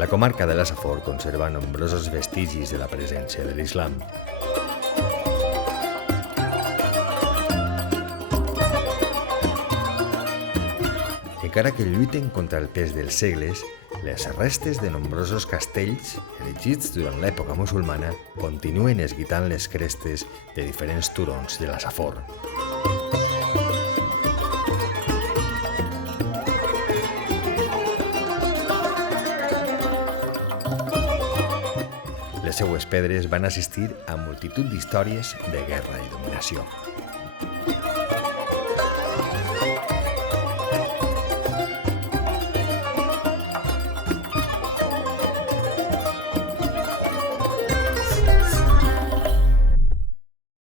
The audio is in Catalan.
La comarca de la Safor conserva nombrosos vestigis de la presència de l'islam. Encara que lluiten contra el pes dels segles, les restes de nombrosos castells erigits durant l'època musulmana continuen esguitant les crestes de diferents turons de la Safor. Les seues pedres van assistir a multitud d'històries de guerra i dominació.